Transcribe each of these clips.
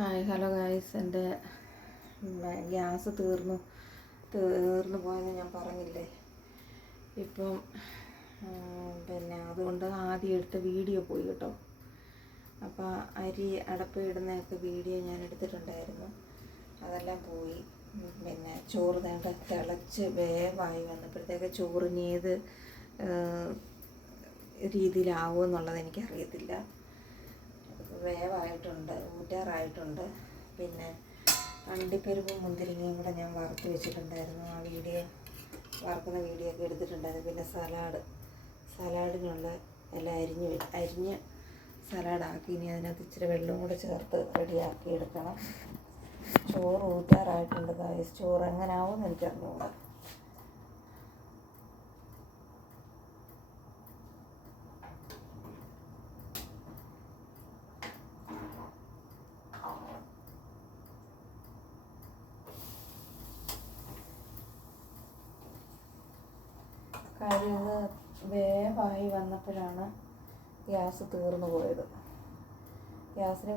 Hi hello guys, എൻ്റെ gas തീർന്നു പോയെന്ന് ഞാൻ പറഞ്ഞില്ലേ. ഇപ്പം അതുകൊണ്ട് ആദ്യം എടുത്ത വീഡിയോ പോയി കേട്ടോ. അപ്പോൾ അരി അടപ്പ് ഇടുന്നതൊക്കെ വീഡിയോ ഞാൻ എടുത്തിട്ടുണ്ടായിരുന്നു, അതെല്ലാം പോയി. ചോറ് തിളച്ച് വേവായി വന്നപ്പോഴത്തേക്ക് ചോറിന് ഏത് രീതിയിലാവുമെന്നുള്ളത് എനിക്കറിയത്തില്ല. വേവായിട്ടുണ്ട്, ഊറ്റാറായിട്ടുണ്ട്. പിന്നെ അണ്ടിപ്പരിപ്പും മുന്തിരിങ്ങയും കൂടെ ഞാൻ വറുത്ത് വെച്ചിട്ടുണ്ടായിരുന്നു. ആ വറുക്കുന്ന വീഡിയോ ഒക്കെ എടുത്തിട്ടുണ്ടായിരുന്നു. പിന്നെ സലാഡിനുള്ള എല്ലാം അരിഞ്ഞ് സലാഡാക്കി ഇനി അതിനകത്ത് ഇച്ചിരി വെള്ളവും കൂടെ ചേർത്ത് റെഡിയാക്കി എടുക്കണം. ചോറ് ഊറ്റാറായിട്ടുണ്ട് ഗായ്സ്. ചോറ് എങ്ങനെ ആവുമെന്ന് എനിക്കറിഞ്ഞൂടാ. കാര്യം ഇത് വേവായി വന്നപ്പോഴാണ് ഗ്യാസ് തീർന്നു പോയത്. ഗ്യാസിനെ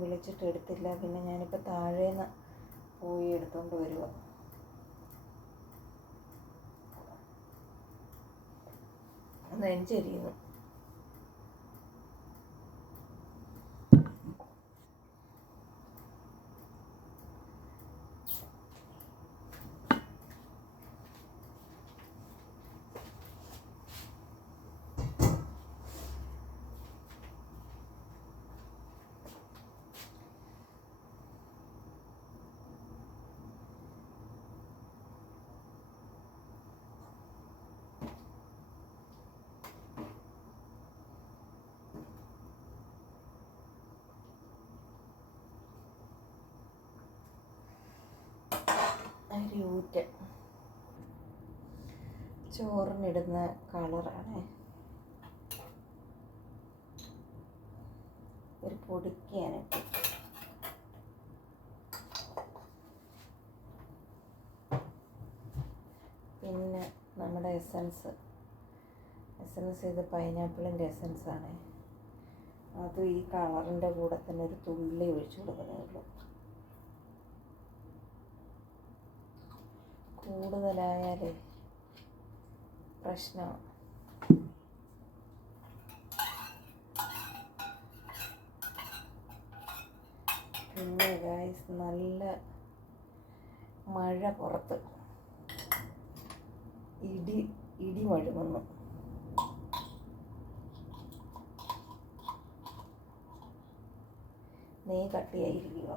വിളിച്ചിട്ട് എടുത്തില്ല. പിന്നെ ഞാനിപ്പോൾ താഴേന്ന് പോയി എടുത്തുകൊണ്ട് വരിക. നെഞ്ചരിയുന്നു. അരി ഊറ്റ ചോറിനിടുന്ന കളറാണ്. ഒരു പൊടിക്കാനിട്ട് പിന്നെ നമ്മുടെ എസൻസ് ഇത് പൈനാപ്പിളിൻ്റെ എസൻസാണ്. അത് ഈ കളറിൻ്റെ കൂടെ തന്നെ ഒരു തുള്ളി ഒഴിച്ചു കൊടുക്കുന്നേ ഉള്ളൂ. കൂടുതലായാലേ പ്രശ്നമാണ്. പിന്നെ ഗായ്സ്, നല്ല മഴ പുറത്ത്, ഇടി മുഴങ്ങുന്നു. നെയ് കട്ടിയായിരിക്കുക.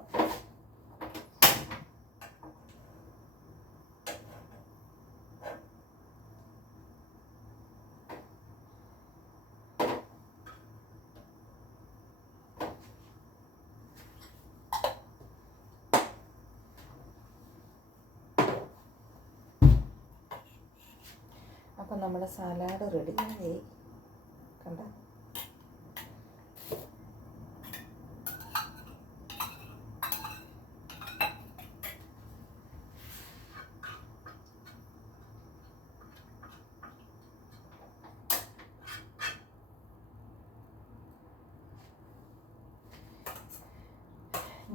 അപ്പം നമ്മുടെ സലാഡ് റെഡിയായി. കണ്ട,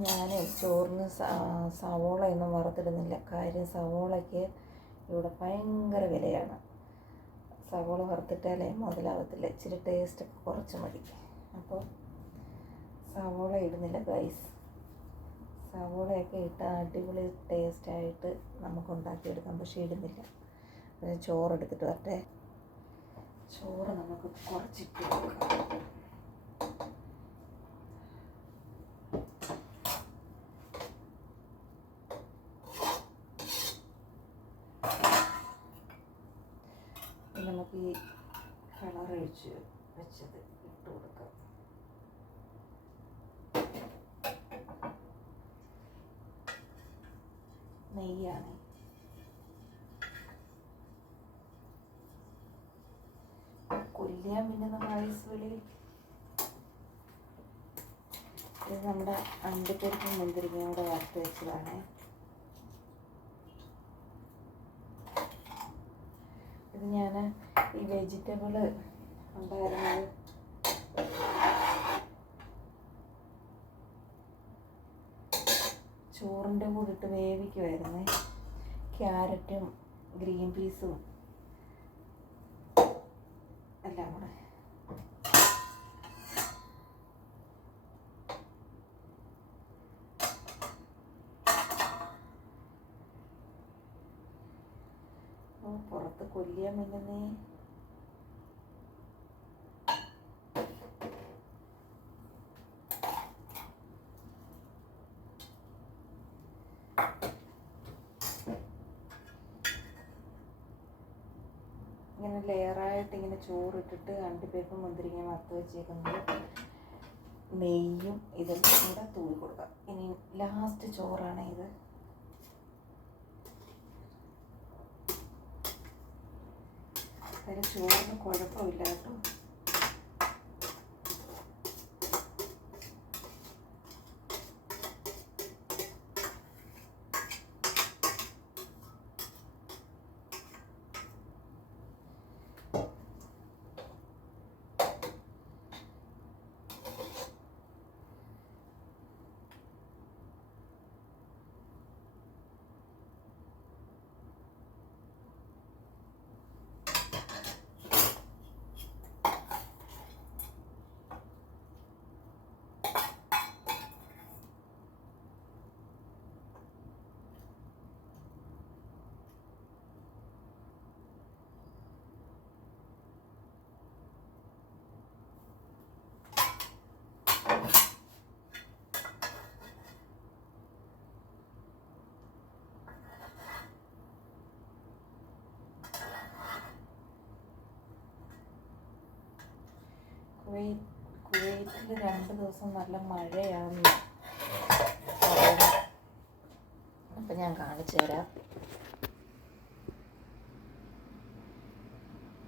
ഞാൻ ചോറിന് സവോളയൊന്നും വറുത്തിടുന്നില്ല. കാര്യം സവോളയ്ക്ക് ഇവിടെ ഭയങ്കര വിലയാണ്. സവോള വറുത്തിട്ടാലേ മുതലാവത്തില്ല. ഇച്ചിരി ടേസ്റ്റൊക്കെ കുറച്ച് മതി. അപ്പോൾ സവോള ഇടുന്നില്ല ഗൈസ്. സവോളയൊക്കെ ഇട്ട് അടിപൊളി ടേസ്റ്റായിട്ട് നമുക്ക് ഉണ്ടാക്കിയെടുക്കാം. പക്ഷേ ഇടുന്നില്ല. പിന്നെ ചോറെടുത്തിട്ട് വരട്ടെ. ചോറ് നമുക്ക് കുറച്ചിട്ട് കൊടുക്കാം. നമുക്ക് ഈ കളറൊഴിച്ച് വെച്ചത് ഇട്ട് കൊടുക്കാം. നെയ്യാണ്. കൊല്ലിയാൻ പിന്നെ നമ്മൾ ഐസ് വെളിയിൽ. ഇത് നമ്മുടെ അണ്ടിപ്പരിപ്പും മുന്തിരിങ്ങയും കൂടെ വറുത്ത് വെച്ചതാണ്. ഇത് ഞാൻ ഈ വെജിറ്റബിൾ ഉണ്ടായിരുന്നത് ചോറിൻ്റെ കൂടെ ഇട്ട് വേവിക്കുമായിരുന്നേ. ക്യാരറ്റും ഗ്രീൻ പീസും എല്ലാം കൂടെ. പുറത്ത് കൊല്ലിയാൻ മിന്നുന്നേ. ഇങ്ങനെ ലെയറായിട്ട് ഇങ്ങനെ ചോറിട്ടിട്ട് അണ്ടിപ്പരിപ്പും മുന്തിരിങ്ങ വറുത്ത് വെച്ചേക്കുന്നത് നെയ്യും ഇതെല്ലാം കൂടെ തൂവി കൊടുക്കാം. ഇനി ലാസ്റ്റ് ചോറാണ് ഇത്. അതിന് ചോറിന് കുഴപ്പമില്ല കേട്ടോ. കുവൈറ്റിൽ 2 ദിവസം നല്ല മഴയാണ്. അപ്പം ഞാൻ കാണിച്ചു തരാം.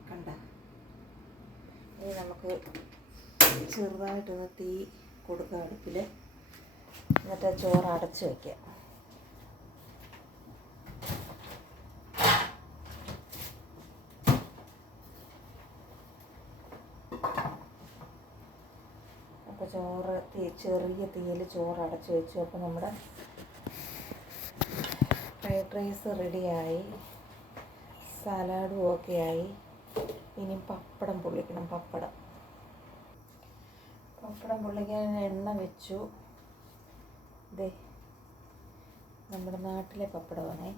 കണ്ട, ഇനി നമുക്ക് ചെറുതായിട്ടൊന്ന് തീ കൊടുക്കുക അടുപ്പിൽ. എന്നിട്ട് ചോറ് അടച്ച് വയ്ക്കാം. അപ്പോൾ ചോറ് ചെറിയ തീയിൽ ചോറ് അടച്ച് വെച്ചു. അപ്പോൾ നമ്മുടെ ഫ്രൈഡ് റൈസ് റെഡിയായി, സലാഡും ഓക്കെ ആയി. ഇനി പപ്പടം പൊള്ളിക്കണം. പപ്പടം പൊള്ളിക്കാൻ എണ്ണ വെച്ചു. ഇതേ നമ്മുടെ നാട്ടിലെ പപ്പടമാണേ,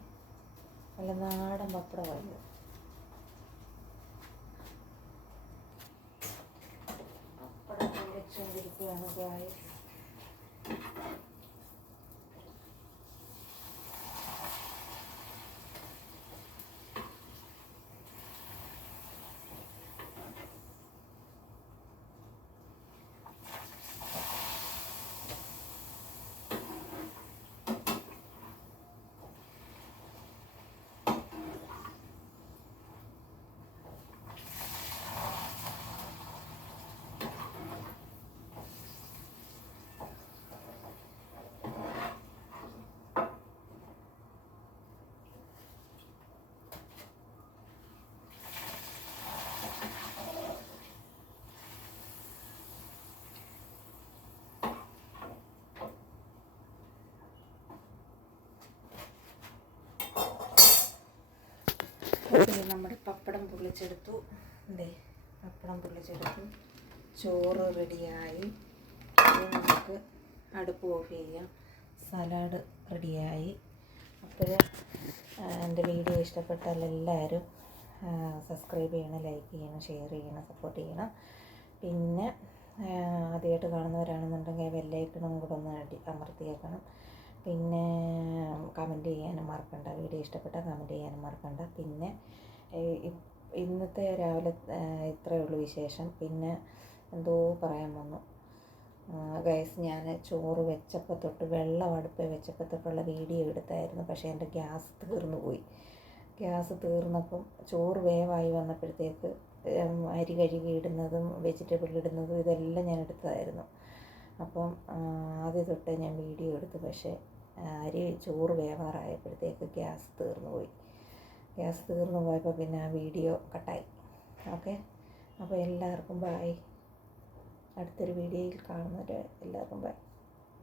നല്ല നാടൻ പപ്പടമാണ്. പപ്പടം പൊള്ളിച്ചുകൊണ്ടിരിക്കുകയാണ് ഗായ്സ്. നമ്മുടെ പപ്പടം പൊള്ളിച്ചെടുത്തു. പപ്പടം പൊള്ളിച്ചെടുത്തു. ചോറ് റെഡിയായി. ഇനി നമുക്ക് അടുപ്പ് ഓഫ് ചെയ്യാം. സലാഡ് റെഡിയായി. അപ്പോൾ എൻ്റെ വീഡിയോ ഇഷ്ടപ്പെട്ടാൽ എല്ലാവരും സബ്സ്ക്രൈബ് ചെയ്യണം, ലൈക്ക് ചെയ്യണം, ഷെയർ ചെയ്യണം, സപ്പോർട്ട് ചെയ്യണം. പിന്നെ ആദ്യമായിട്ട് കാണുന്നവരാണെന്നുണ്ടെങ്കിൽ ബെല്ലൈക്കണും കൂടെ ഒന്ന് അമർത്തിയേക്കണം. പിന്നെ കമൻറ്റ് ചെയ്യാനും മറക്കണ്ട. വീഡിയോ ഇഷ്ടപ്പെട്ടാൽ കമൻറ്റ് ചെയ്യാനും മറക്കണ്ട. പിന്നെ ഇന്നത്തെ രാവിലെ ഇത്രയേ ഉള്ളൂ വിശേഷം. പിന്നെ എന്തോ പറയാൻ വന്നു ഗൈസ്. ഞാൻ ചോറ് വെച്ചപ്പോൾ തൊട്ട് വെള്ളം അടുപ്പിൽ വെച്ചപ്പോൾ തൊട്ടുള്ള വീഡിയോ എടുത്തായിരുന്നു. പക്ഷേ എൻ്റെ ഗ്യാസ് തീർന്നു പോയി. ഗ്യാസ് തീർന്നപ്പം ചോറ് വേവായി വന്നപ്പോഴത്തേക്ക് അരി കഴുകി ഇടുന്നതും വെജിറ്റബിൾ ഇടുന്നതും ഇതെല്ലാം ഞാൻ എടുത്തതായിരുന്നു. അപ്പം ആദ്യം തൊട്ട് ഞാൻ വീഡിയോ എടുത്തു. പക്ഷേ ചോറ് വേവാറായപ്പോഴത്തേക്ക് ഗ്യാസ് തീർന്നു പോയി. ഗ്യാസ് തീർന്നു പോയപ്പോൾ പിന്നെ ആ വീഡിയോ കട്ടായി. ഓക്കെ, അപ്പോൾ എല്ലാവർക്കും ബൈ. അടുത്തൊരു വീഡിയോയിൽ കാണുന്നവരെ എല്ലാവർക്കും ബൈ.